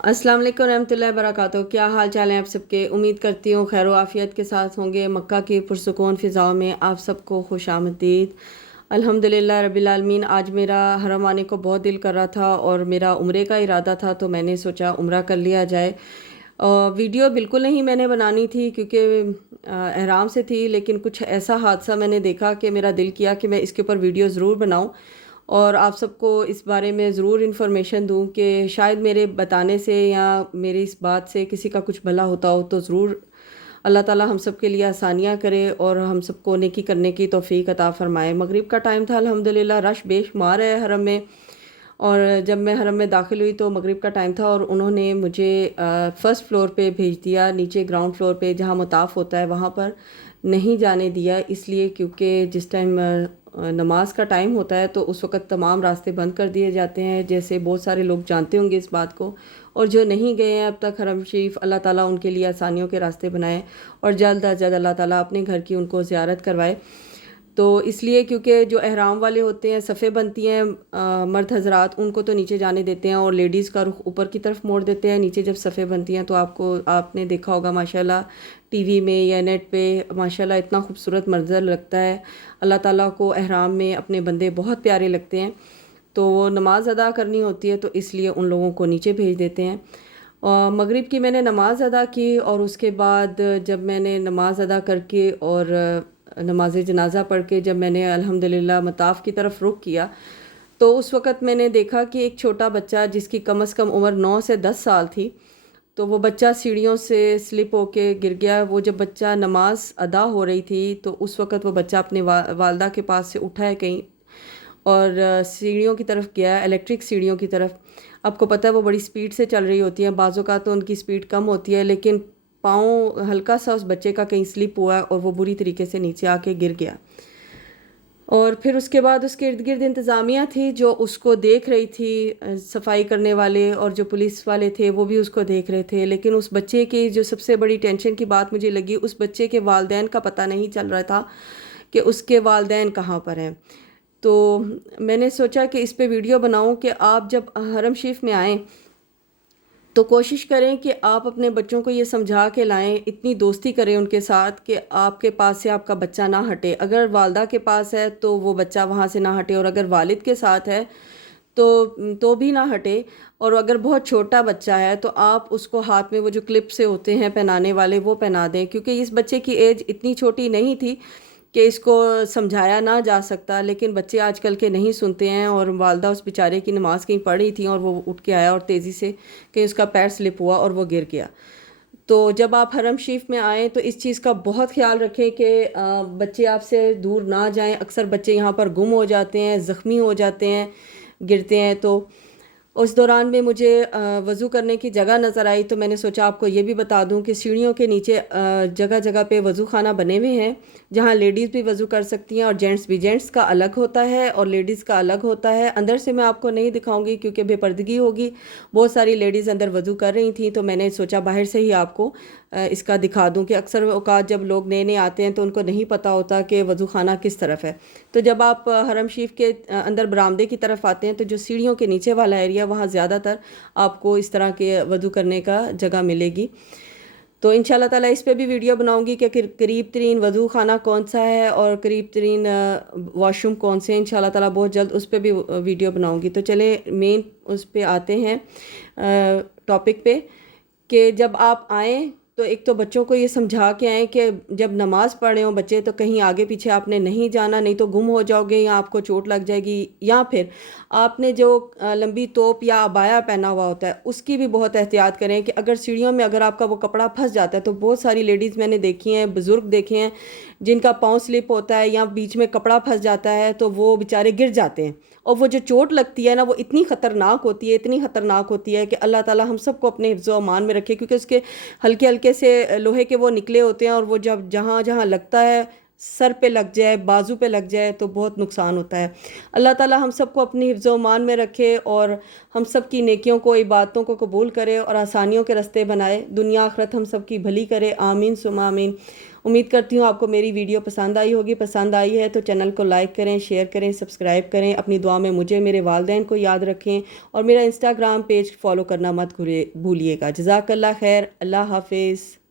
अस्सलाम वालेकुम रहमतुल्लाहि वबरकातुहू। क्या हाल चाल है आप सबके? उम्मीद करती हूँ खैर आफ़ियत के साथ होंगे। मक्का की पुरसुकून फ़िज़ाओं में आप सबको खुश आमदीद। अल्हम्दुलिल्लाह रब्बिल आलमीन। आज मेरा हरम आने को बहुत दिल कर रहा था और मेरा उम्रे का इरादा था, तो मैंने सोचा उम्रा कर लिया जाए। वीडियो बिल्कुल नहीं मैंने बनानी थी क्योंकि एहराम से थी, लेकिन कुछ ऐसा हादसा मैंने देखा कि मेरा दिल किया कि मैं इसके ऊपर वीडियो ज़रूर बनाऊँ और आप सबको इस बारे में ज़रूर इन्फॉर्मेशन दूँ कि शायद मेरे बताने से या मेरी इस बात से किसी का कुछ भला होता हो, तो ज़रूर अल्लाह ताला हम सब के लिए आसानियाँ करे और हम सबको नेकी करने की तौफ़ीक अता फ़रमाए। मगरिब का टाइम था, अल्हम्दुलिल्लाह रश बेशुमार है हरम में। और जब मैं हरम में दाखिल हुई तो मगरिब का टाइम था और उन्होंने मुझे फ़र्स्ट फ्लोर पे भेज दिया। नीचे ग्राउंड फ्लोर पे जहाँ मताफ़ होता है वहाँ पर नहीं जाने दिया, इसलिए क्योंकि जिस टाइम नमाज का टाइम होता है तो उस वक़्त तमाम रास्ते बंद कर दिए जाते हैं, जैसे बहुत सारे लोग जानते होंगे इस बात को। और जो नहीं गए हैं अब तक हरम शरीफ, अल्लाह ताला उनके लिए आसानियों के रास्ते बनाए और जल्द अज जल्द अल्लाह ताला अपने घर की उनको ज़ियारत करवाए। तो इसलिए क्योंकि जो एहराम वाले होते हैं, सफ़े बनती हैं मर्द हज़रात, उनको तो नीचे जाने देते हैं और लेडीज़ का रुख ऊपर की तरफ मोड़ देते हैं। नीचे जब सफ़े बनती हैं तो आपने देखा होगा माशाल्लाह टीवी में या नेट पे, माशाल्लाह इतना खूबसूरत मंज़र लगता है। अल्लाह ताला को एहराम में अपने बंदे बहुत प्यारे लगते हैं, तो वो नमाज़ अदा करनी होती है, तो इसलिए उन लोगों को नीचे भेज देते हैं। मगरिब की मैंने नमाज़ अदा की और उसके बाद जब मैंने नमाज़ अदा करके और नमाज जनाज़ा पढ़ के जब मैंने अल्हम्दुलिल्लाह मताफ़ की तरफ रुख किया, तो उस वक़्त मैंने देखा कि एक छोटा बच्चा जिसकी कम से कम उम्र 9 से 10 साल थी, तो वो बच्चा सीढ़ियों से स्लिप होके गिर गया। वो जब बच्चा नमाज अदा हो रही थी तो उस वक़्त वो बच्चा अपने वालदा के पास से उठा है कहीं और सीढ़ियों की तरफ गया, इलेक्ट्रिक सीढ़ियों की तरफ। आपको पता है वो बड़ी स्पीड से चल रही होती हैं, बाज़ों का तो उनकी स्पीड कम होती है, लेकिन पाँव हल्का सा उस बच्चे का कहीं स्लिप हुआ और वो बुरी तरीके से नीचे आके गिर गया। और फिर उसके बाद उसके इर्द गिर्द इंतज़ामिया थी जो उसको देख रही थी, सफाई करने वाले और जो पुलिस वाले थे वो भी उसको देख रहे थे। लेकिन उस बच्चे की जो सबसे बड़ी टेंशन की बात मुझे लगी, उस बच्चे के वालिदैन का पता नहीं चल रहा था कि उसके वालिदैन कहाँ पर हैं। तो मैंने सोचा कि इस पे वीडियो बनाऊं कि आप जब हरम शरीफ में आएँ तो कोशिश करें कि आप अपने बच्चों को ये समझा के लाएं, इतनी दोस्ती करें उनके साथ कि आपके पास से आपका बच्चा ना हटे। अगर वालदा के पास है तो वो बच्चा वहाँ से ना हटे, और अगर वालिद के साथ है तो भी ना हटे। और अगर बहुत छोटा बच्चा है तो आप उसको हाथ में वो जो क्लिप से होते हैं पहनाने वाले वो पहना दें, क्योंकि इस बच्चे की एज इतनी छोटी नहीं थी कि इसको समझाया ना जा सकता। लेकिन बच्चे आजकल के नहीं सुनते हैं और वालदा उस बेचारे की नमाज़ कहीं पढ़ रही थी और वो उठ के आया और तेज़ी से कहीं उसका पैर स्लिप हुआ और वो गिर गया। तो जब आप हरम शरीफ में आएँ तो इस चीज़ का बहुत ख्याल रखें कि बच्चे आपसे दूर ना जाएं। अक्सर बच्चे यहाँ पर गुम हो जाते हैं, ज़ख्मी हो जाते हैं, गिरते हैं। तो उस दौरान में मुझे वज़ू करने की जगह नज़र आई, तो मैंने सोचा आपको ये भी बता दूं कि सीढ़ियों के नीचे जगह जगह पे वज़ू खाना बने हुए हैं जहां लेडीज़ भी वज़ू कर सकती हैं और जेंट्स भी। जेंट्स का अलग होता है और लेडीज़ का अलग होता है। अंदर से मैं आपको नहीं दिखाऊंगी क्योंकि बेपर्दगी होगी। बहुत सारी लेडीज़ अंदर वज़ू कर रही थी, तो मैंने सोचा बाहर से ही आपको इसका दिखा दूं कि अक्सर औकात जब लोग नए नए आते हैं तो उनको नहीं पता होता कि वज़ू खाना किस तरफ है। तो जब आप हरम शरीफ के अंदर बरामदे की तरफ आते हैं तो जो सीढ़ियों के नीचे वाला एरिया, वहाँ ज़्यादातर आपको इस तरह के वज़ू करने का जगह मिलेगी। तो इंशाल्लाह ताला इस पे भी वीडियो बनाऊंगी कि करीब तरीन वज़ू खाना कौन सा है और करीब तरीन वॉशरूम कौन से हैं। इंशाल्लाह ताला बहुत जल्द उस पे भी वीडियो बनाऊंगी। तो चले मेन उस पे आते हैं टॉपिक पे कि जब आप आएँ तो एक तो बच्चों को ये समझा के आएँ कि जब नमाज़ पढ़ रहे हो बच्चे तो कहीं आगे पीछे आपने नहीं जाना, नहीं तो गुम हो जाओगे या आपको चोट लग जाएगी। या फिर आपने जो लंबी तोप या अबाया पहना हुआ होता है उसकी भी बहुत एहतियात करें कि अगर सीढ़ियों में अगर आपका वो कपड़ा फंस जाता है, तो बहुत सारी लेडीज़ मैंने देखी हैं, बुज़ुर्ग देखे हैं जिनका पाँव स्लिप होता है या बीच में कपड़ा फंस जाता है तो वो बेचारे गिर जाते हैं। और वो जो चोट लगती है ना, वो इतनी ख़तरनाक होती है, इतनी ख़तरनाक होती है कि अल्लाह ताला हम सबको अपने हिफ्ज़ व अमान में रखे, क्योंकि उसके हल्के हल्के से लोहे के वो निकले होते हैं और वो जब जहाँ जहाँ लगता है سر پہ لگ جائے، بازو پہ لگ جائے تو بہت نقصان ہوتا ہے۔ اللہ تعالیٰ ہم سب کو اپنی حفظ و امان میں رکھے اور ہم سب کی نیکیوں کو، عبادتوں کو قبول کرے اور آسانیوں کے راستے بنائے، دنیا آخرت ہم سب کی بھلی کرے، آمین ثم آمین۔ امید کرتی ہوں آپ کو میری ویڈیو پسند آئی ہوگی۔ پسند آئی ہے تو چینل کو لائک کریں، شیئر کریں، سبسکرائب کریں، اپنی دعا میں مجھے، میرے والدین کو یاد رکھیں اور میرا انسٹاگرام پیج فالو کرنا مت بھولیے گا۔ جزاک اللہ خیر، اللہ حافظ۔